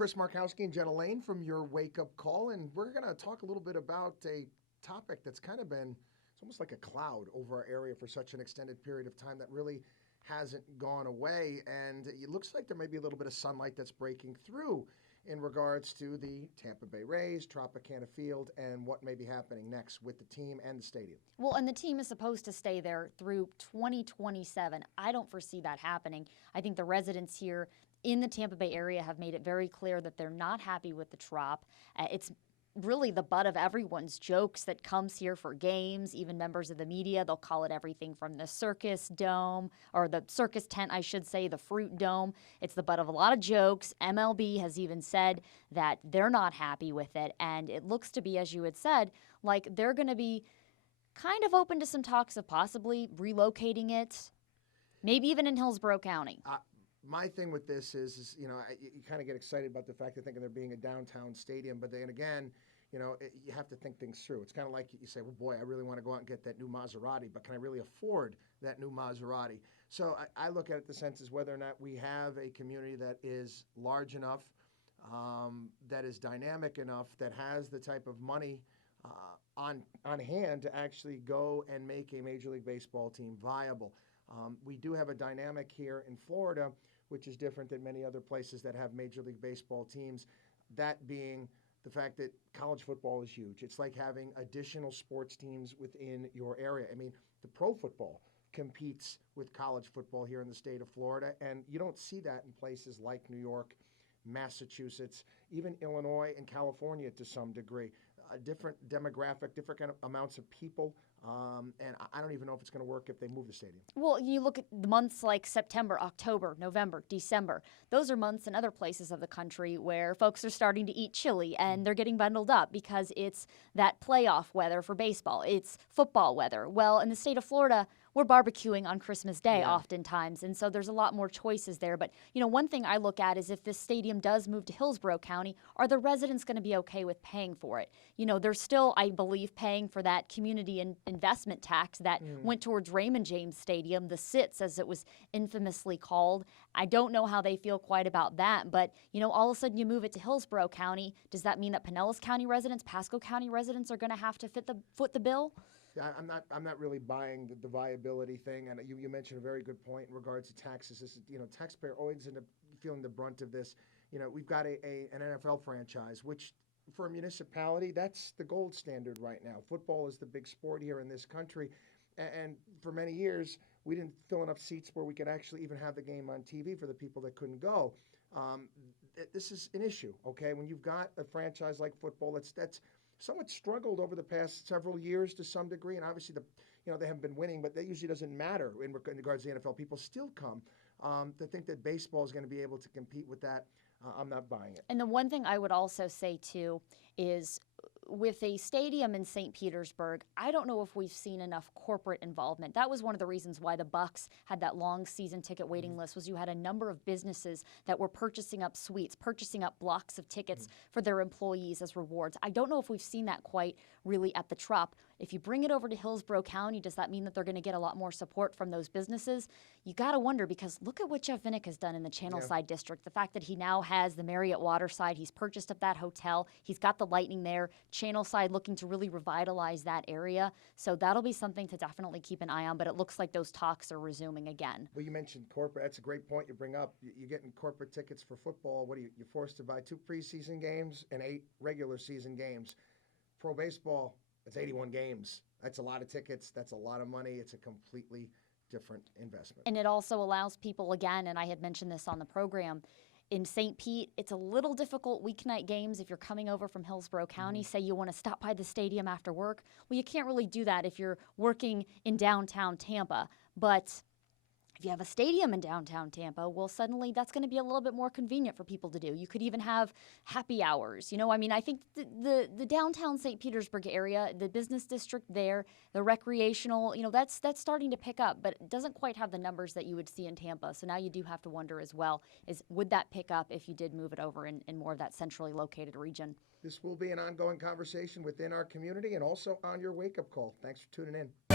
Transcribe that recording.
Chris Markowski and Jenna Lane from your Wake Up Call, and we're going to talk a little bit about a topic that's kind of been, it's almost like a cloud over our area for such an extended period of time that really hasn't gone away. And it looks like there may be a little bit of sunlight that's breaking through in regards to the Tampa Bay Rays, Tropicana Field, and what may be happening next with the team and the stadium. Well, and the team is supposed to stay there through 2027. I don't foresee that happening. I think the residents here in the Tampa Bay area have made it very clear that they're not happy with the Trop. It's really the butt of everyone's jokes that comes here for games, even members of the media. They'll call it everything from the circus dome, or the circus tent, I should say, the fruit dome. It's the butt of a lot of jokes. MLB has even said that they're not happy with it, and it looks to be, as you had said, like they're going to be kind of open to some talks of possibly relocating it, maybe even in Hillsborough County. My thing with this is you kind of get excited about the fact of thinking there being a downtown stadium, but then again, you have to think things through. It's kind of like you say, well, boy, I really want to go out and get that new Maserati, but can I really afford that new Maserati? So I look at it the sense is whether or not we have a community that is large enough, that is dynamic enough, that has the type of money on hand to actually go and make a Major League Baseball team viable. We do have a dynamic here in Florida, which is different than many other places that have Major League Baseball teams, that being the fact that college football is huge. It's like having additional sports teams within your area. I mean, the pro football competes with college football here in the state of Florida, and you don't see that in places like New York, Massachusetts, even Illinois and California to some degree. A different demographic, different kind of amounts of people, and I don't even know if it's going to work if they move the stadium. Well, you look at the months like September, October, November, December. Those are months in other places of the country where folks are starting to eat chili and they're getting bundled up because it's that playoff weather for baseball. It's football weather. Well, in the state of Florida, we're barbecuing on Christmas Day oftentimes, and so there's a lot more choices there. But, one thing I look at is if this stadium does move to Hillsborough County, are the residents going to be okay with paying for it? They're still, I believe, paying for that community investment tax that went towards Raymond James Stadium, the SITS, as it was infamously called. I don't know how they feel quite about that, but, all of a sudden you move it to Hillsborough County. Does that mean that Pinellas County residents, Pasco County residents are going to have to foot the bill? I'm not really buying the viability thing, and you mentioned a very good point in regards to taxes. This is, taxpayer always end up feeling the brunt of this. We've got an NFL franchise, which for a municipality, that's the gold standard right now. Football is the big sport here in this country, and for many years, we didn't fill enough seats where we could actually even have the game on TV for the people that couldn't go. This is an issue, okay? When you've got a franchise like football, that's somewhat struggled over the past several years to some degree, and obviously they haven't been winning, but that usually doesn't matter in regards to the NFL. People still come to think that baseball is going to be able to compete with that. I'm not buying it. And the one thing I would also say too is with a stadium in St. Petersburg, I don't know if we've seen enough corporate involvement. That was one of the reasons why the Bucks had that long season ticket waiting list, was you had a number of businesses that were purchasing up suites, purchasing up blocks of tickets for their employees as rewards. I don't know if we've seen that quite really at the Trop. If you bring it over to Hillsborough County, does that mean that they're going to get a lot more support from those businesses? You got to wonder, because look at what Jeff Vinnick has done in the Channelside district. The fact that he now has the Marriott Waterside, he's purchased up that hotel, he's got the Lightning there, Channelside looking to really revitalize that area. So that'll be something to definitely keep an eye on, but it looks like those talks are resuming again. Well, you mentioned corporate. That's a great point you bring up. You're getting corporate tickets for football. What are you? You're forced to buy 2 preseason games and 8 regular season games. Pro baseball, it's 81 games. That's a lot of tickets. That's a lot of money. It's a completely different investment. And it also allows people, again, and I had mentioned this on the program, in St. Pete, it's a little difficult weeknight games if you're coming over from Hillsborough County. Say you want to stop by the stadium after work. Well, you can't really do that if you're working in downtown Tampa. But if you have a stadium in downtown Tampa, well, suddenly that's going to be a little bit more convenient for people to do. You could even have happy hours. I think the downtown St. Petersburg area, the business district there, the recreational, that's starting to pick up, but it doesn't quite have the numbers that you would see in Tampa. So now you do have to wonder as well, would that pick up if you did move it over in more of that centrally located region? This will be an ongoing conversation within our community and also on your wake-up call. Thanks for tuning in.